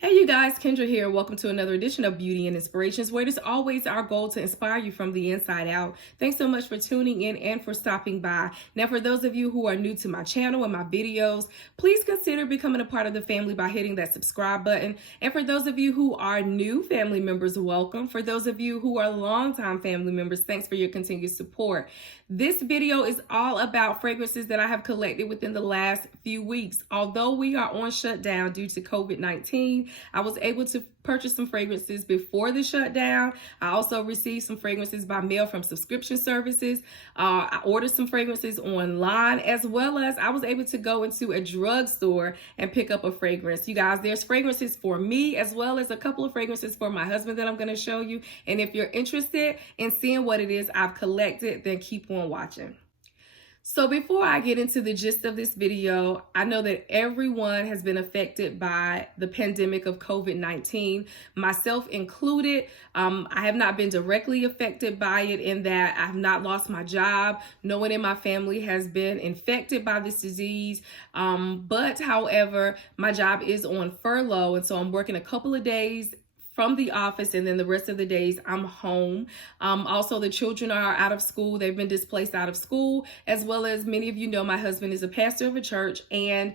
Hey you guys, Kendra here. Welcome to another edition of Beauty and Inspirations, where it is always our goal to inspire you from the inside out. Thanks so much for tuning in and for stopping by. Now, for those of you who are new to my channel and my videos, please consider becoming a part of the family by hitting that subscribe button. And for those of you who are new family members, welcome. For those of you who are longtime family members, thanks for your continued support. This video is all about fragrances that I have collected within the last few weeks. Although we are on shutdown due to COVID-19, I was able to purchase some fragrances before the shutdown. I also received some fragrances by mail from subscription services. I ordered some fragrances online, as well as I was able to go into a drugstore and pick up a fragrance. You guys, there's fragrances for me as well as a couple of fragrances for my husband that I'm going to show you. And if you're interested in seeing what it is I've collected, then keep on watching. So before I get into the gist of this video, I know that everyone has been affected by the pandemic of COVID-19, myself included. I have not been directly affected by it in that I have not lost my job. No one in my family has been infected by this disease. But however, my job is on furlough, and so I'm working a couple of days from the office, and then the rest of the days I'm home. Also, the children are out of school. They've been displaced out of school, as well as many of you know, my husband is a pastor of a church, and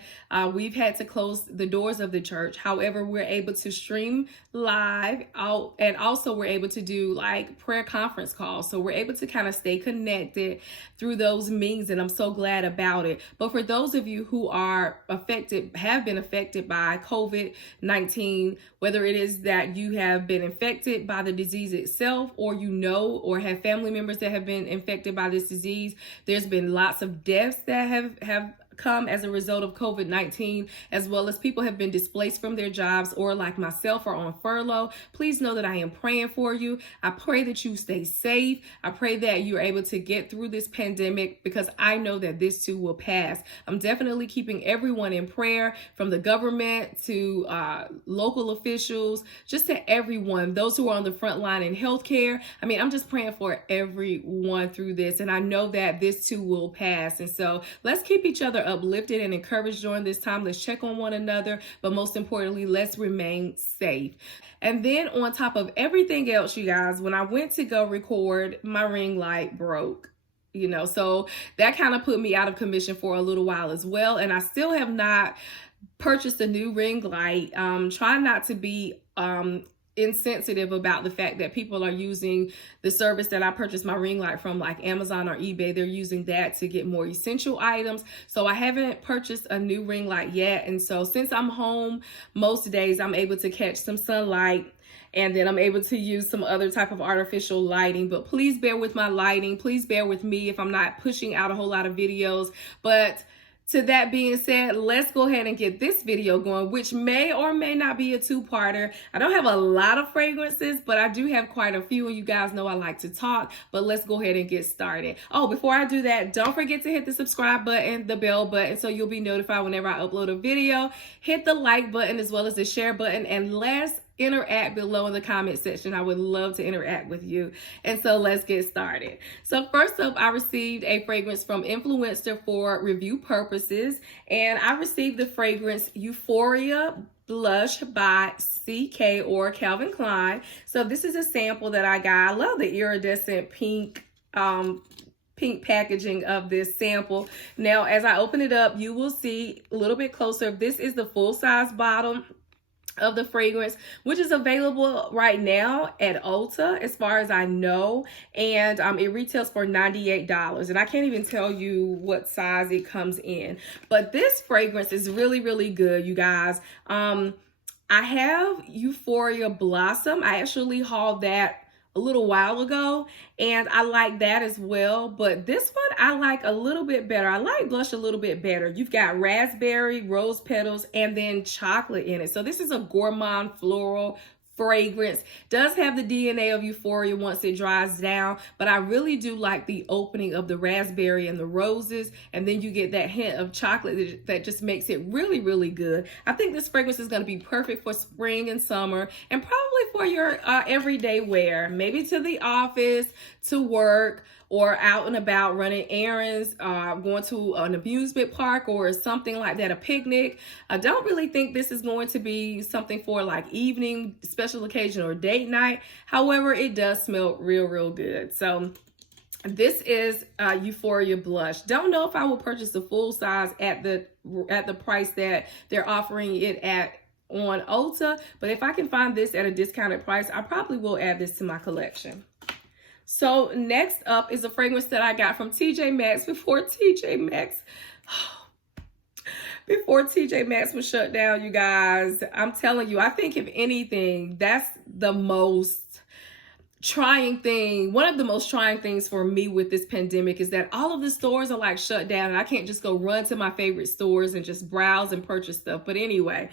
we've had to close the doors of the church. However, we're able to stream live out, and also we're able to do like prayer conference calls. So we're able to kind of stay connected through those means, and I'm so glad about it. But for those of you who are affected, have been affected by COVID-19, whether it is that you have been infected by the disease itself, or you know or have family members that have been infected by this disease, there's been lots of deaths that have come as a result of COVID-19, as well as people have been displaced from their jobs or like myself are on furlough. Please know that I am praying for you. I pray that you stay safe. I pray that you're able to get through this pandemic, because I know that this too will pass. I'm definitely keeping everyone in prayer, from the government to local officials, just to everyone, those who are on the front line in healthcare. I mean, I'm just praying for everyone through this, and I know that this too will pass. And so let's keep each other uplifted and encouraged during this time. Let's check on one another, but most importantly, let's remain safe. And then on top of everything else, you guys, when I went to go record, my ring light broke. So that kind of put me out of commission for a little while as well. And I still have not purchased a new ring light. Trying not to be insensitive about the fact that people are using the service that I purchased my ring light from, like Amazon or eBay. They're using that to get more essential items. So I haven't purchased a new ring light yet. And so since I'm home most days, I'm able to catch some sunlight, and then I'm able to use some other type of artificial lighting. But please bear with my lighting. Please bear with me if I'm not pushing out a whole lot of videos. But to that being said, let's go ahead and get this video going, which may or may not be a two-parter. I don't have a lot of fragrances, but I do have quite a few, and you guys know I like to talk. But let's go ahead and get started. Oh, before I do that, don't forget to hit the subscribe button, the bell button, so you'll be notified whenever I upload a video. Hit the like button as well as the share button, and let's interact below in the comment section. I would love to interact with you. And so let's get started. So first up, I received a fragrance from Influencer for review purposes, and I received the fragrance Euphoria Blush by CK or Calvin Klein. So this is a sample that I got. I love the iridescent pink packaging of this sample. Now, as I open it up, you will see a little bit closer. This is the full-size bottle of the fragrance, which is available right now at Ulta, as far as I know, and it retails for $98, and I can't even tell you what size it comes in. But this fragrance is really, really good, you guys. I have Euphoria Blossom. I actually hauled that a little while ago, and I like that as well. But this one I like a little bit better. I like Blush a little bit better. You've got raspberry, rose petals, and then chocolate in it. So this is a gourmand floral fragrance. Does have the DNA of Euphoria once it dries down, but I really do like the opening of the raspberry and the roses, and then you get that hint of chocolate that just makes it really, really good. I think this fragrance is going to be perfect for spring and summer, and probably for your everyday wear, maybe to the office, to work, or out and about running errands, going to an amusement park or something like that, a picnic. I don't really think this is going to be something for like evening, special occasion, or date night. However, it does smell real good. So this is Euphoria blush. Don't know if I will purchase the full size at the price that they're offering it at on Ulta, but if I can find this at a discounted price, I probably will add this to my collection. So next up is a fragrance that I got from TJ Maxx before TJ Maxx was shut down, you guys. I'm telling you, I think if anything, that's the most trying thing. One of the most trying things for me with this pandemic is that all of the stores are like shut down and I can't just go run to my favorite stores and just browse and purchase stuff. But anyway,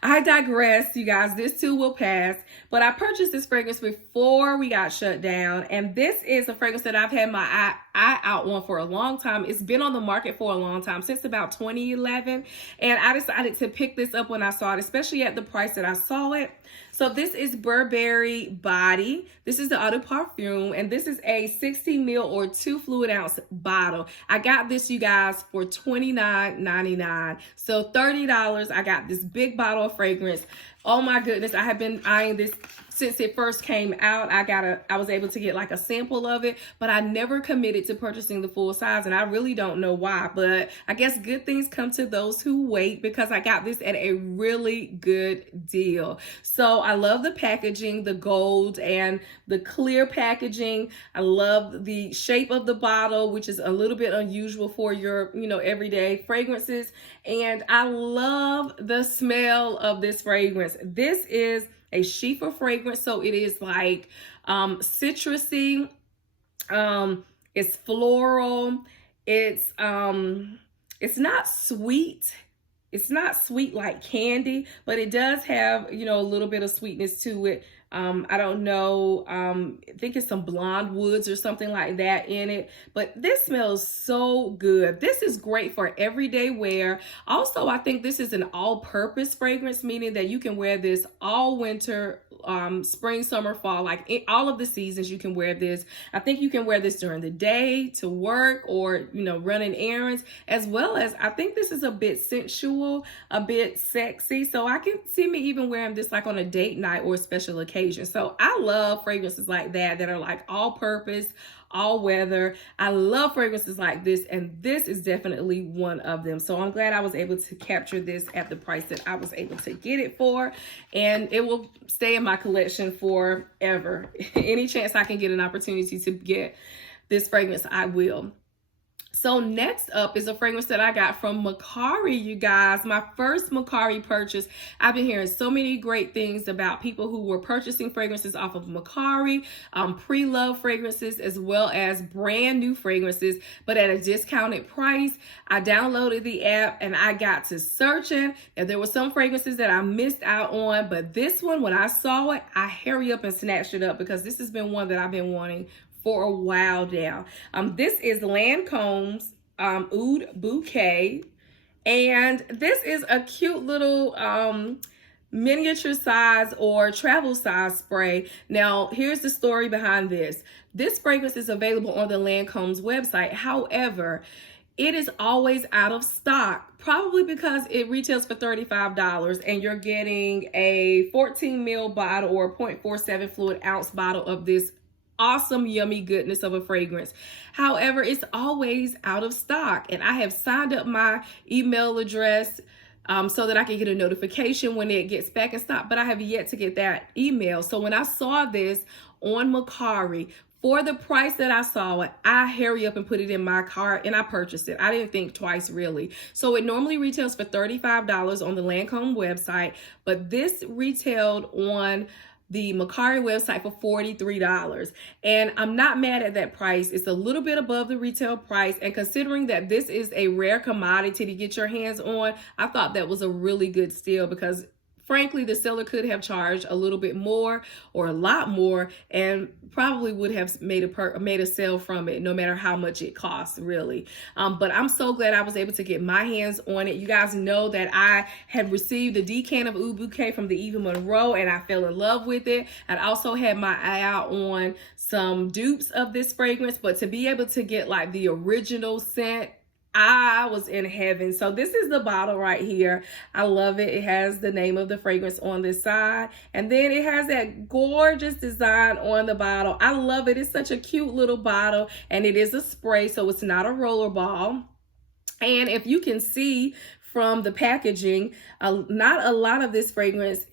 I digress, you guys. This too will pass. But I purchased this fragrance before we got shut down. And this is a fragrance that I've had my eye out on for a long time. It's been on the market for a long time, since about 2011. And I decided to pick this up when I saw it, especially at the price that I saw it. So this is Burberry Body. This is the Eau de Parfum, and this is a 60 ml or 2 fluid ounce bottle. I got this, you guys, for $29.99. So $30. I got this big bottle of fragrance. Oh my goodness, I have been eyeing this since it first came out. I was able to get like a sample of it, but I never committed to purchasing the full size, and I really don't know why, but I guess good things come to those who wait, because I got this at a really good deal. So I love the packaging, the gold and the clear packaging. I love the shape of the bottle, which is a little bit unusual for your, everyday fragrances. And I love the smell of this fragrance. This is a Shifa fragrance, so it is like citrusy, it's floral, it's not sweet. It's not sweet like candy, but it does have, a little bit of sweetness to it. I don't know. I think it's some blonde woods or something like that in it. But this smells so good. This is great for everyday wear. Also, I think this is an all-purpose fragrance, meaning that you can wear this all winter, spring, summer, fall, like all of the seasons you can wear this. I think you can wear this during the day to work or, running errands, as well as I think this is a bit sensual, a bit sexy. So I can see me even wearing this like on a date night or a special occasion. So I love fragrances like that are like all purpose, all weather. I love fragrances like this, and this is definitely one of them. So I'm glad I was able to capture this at the price that I was able to get it for, and it will stay in my collection forever. Any chance I can get an opportunity to get this fragrance, I will. So next up is a fragrance that I got from Macari, you guys. My first Macari purchase. I've been hearing so many great things about people who were purchasing fragrances off of Macari, pre-loved fragrances, as well as brand new fragrances, but at a discounted price. I downloaded the app and I got to searching, and there were some fragrances that I missed out on, but this one, when I saw it, I hurry up and snatched it up, because this has been one that I've been wanting for a while now. This is Lancome's Oud Bouquet, and this is a cute little miniature size or travel size spray. Now, here's the story behind this. This fragrance is available on the Lancome's website. However, it is always out of stock, probably because it retails for $35 and you're getting a 14 ml bottle or 0.47 fluid ounce bottle of this awesome, yummy goodness of a fragrance. However, it's always out of stock, and I have signed up my email address so that I can get a notification when it gets back in stock, but I have yet to get that email. So when I saw this on Macari, for the price that I saw it, I hurry up and put it in my cart and I purchased it. I didn't think twice, really. So it normally retails for $35 on the Lancome website, but this retailed on the Macari website for $43. And I'm not mad at that price. It's a little bit above the retail price. And considering that this is a rare commodity to get your hands on, I thought that was a really good steal, because frankly, the seller could have charged a little bit more or a lot more, and probably would have made a sale from it, no matter how much it costs, really. But I'm so glad I was able to get my hands on it. You guys know that I had received a decan of Oud Bouquet from the Eva Monroe, and I fell in love with it. I also had my eye out on some dupes of this fragrance, but to be able to get like the original scent, I was in heaven. So this is the bottle right here. I love it. It has the name of the fragrance on this side, and then it has that gorgeous design on the bottle. I love it. It's such a cute little bottle, and it is a spray, so it's not a roller ball. And if you can see from the packaging, not a lot of this fragrance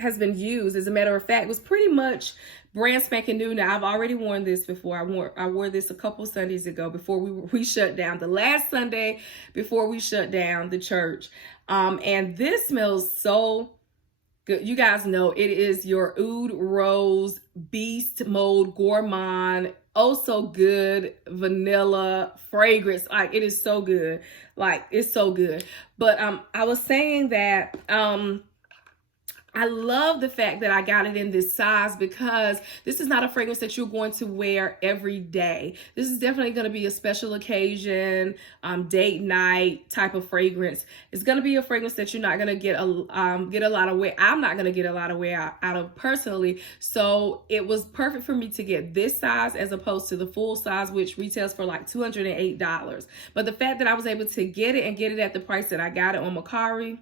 has been used. As a matter of fact, it was pretty much brand spanking new. Now, I've already worn this before. I wore this a couple Sundays ago before we shut down. The last Sunday before we shut down the church. And this smells so good. You guys know it is your Oud Rose Beast Mode Gourmand. Oh, so good vanilla fragrance. Like, it is so good. Like, it's so good. But I was saying that I love the fact that I got it in this size, because this is not a fragrance that you're going to wear every day. This is definitely going to be a special occasion, date night type of fragrance. It's going to be a fragrance that you're not going to get a lot of wear. I'm not going to get a lot of wear out of personally. So it was perfect for me to get this size as opposed to the full size, which retails for like $208. But the fact that I was able to get it and get it at the price that I got it on Mercari,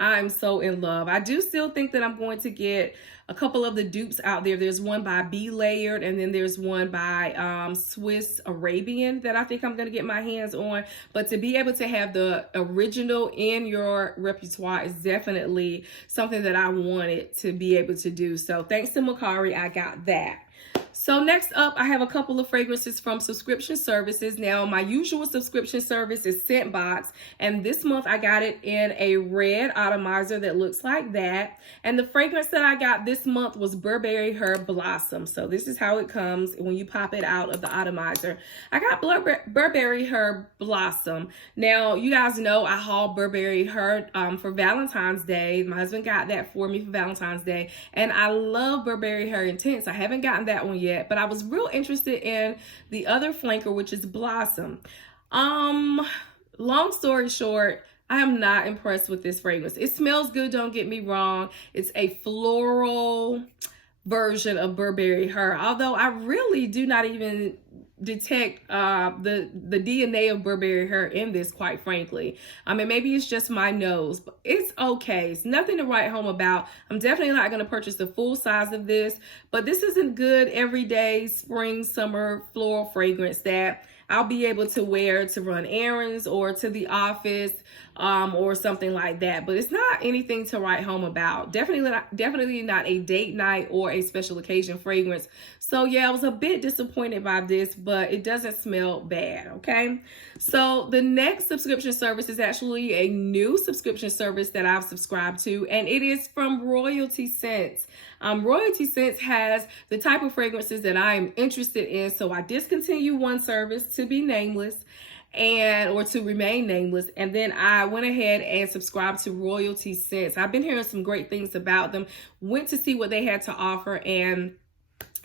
I'm so in love. I do still think that I'm going to get a couple of the dupes out there. There's one by Be Layered, and then there's one by Swiss Arabian that I think I'm going to get my hands on. But to be able to have the original in your repertoire is definitely something that I wanted to be able to do. So thanks to Mercari, I got that. So next up, I have a couple of fragrances from subscription services. Now, my usual subscription service is Scentbox, and this month I got it in a red atomizer that looks like that. And the fragrance that I got this month was Burberry Her Blossom. So this is how it comes when you pop it out of the atomizer. I got Burberry Her Blossom. Now, you guys know I hauled Burberry Her for Valentine's Day. My husband got that for me for Valentine's Day, and I love Burberry Her Intense. I haven't gotten that one yet, but I was real interested in the other flanker, which is Blossom. Long story short, I am not impressed with this fragrance. It smells good, don't get me wrong. It's a floral version of Burberry Her, although I really do not even detect the DNA of Burberry Her in this, quite frankly. I mean, maybe it's just my nose, but it's okay. It's nothing to write home about. I'm definitely not going to purchase the full size of this, but this is a good everyday spring, summer floral fragrance that I'll be able to wear to run errands or to the office, or something like that. But it's not anything to write home about. Definitely not a date night or a special occasion fragrance. So yeah, I was a bit disappointed by this, but it doesn't smell bad, okay? So the next subscription service is actually a new subscription service that I've subscribed to, and it is from Royalty Scents. Royalty Scents has the type of fragrances that I am interested in, so I discontinued one service to be nameless, or to remain nameless, and then I went ahead and subscribed to Royalty Scents. I've been hearing some great things about them, went to see what they had to offer, and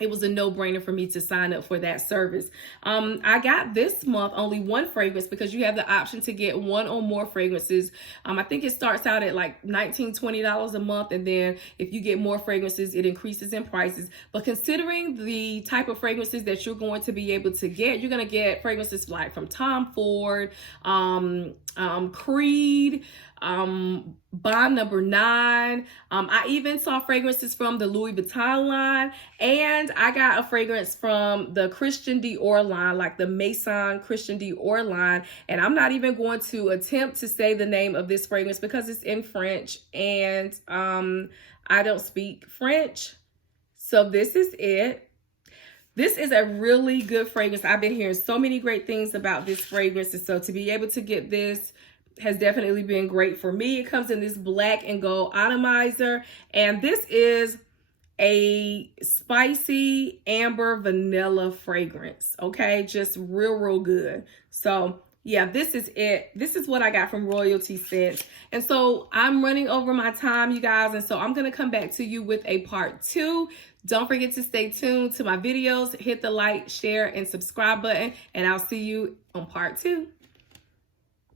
it was a no-brainer for me to sign up for that service. I got this month only one fragrance, because you have the option to get one or more fragrances. I think it starts out at like $19, $20 a month, and then if you get more fragrances, it increases in prices. But considering the type of fragrances that you're going to be able to get, you're going to get fragrances like from Tom Ford, Creed, Bond Number 9. I even saw fragrances from the Louis Vuitton line, and I got a fragrance from the Christian Dior line, like the Maison Christian Dior line. And I'm not even going to attempt to say the name of this fragrance because it's in French, and I don't speak French. So this is it. This is a really good fragrance. I've been hearing so many great things about this fragrance, and so to be able to get this has definitely been great for me. It comes in this black and gold atomizer, and this is a spicy amber vanilla fragrance. Okay, just real good. So yeah, this is it. This is what I got from Royalty Scents. And so I'm running over my time, you guys. And so I'm going to come back to you with a part 2. Don't forget to stay tuned to my videos. Hit the like, share, and subscribe button. And I'll see you on part 2.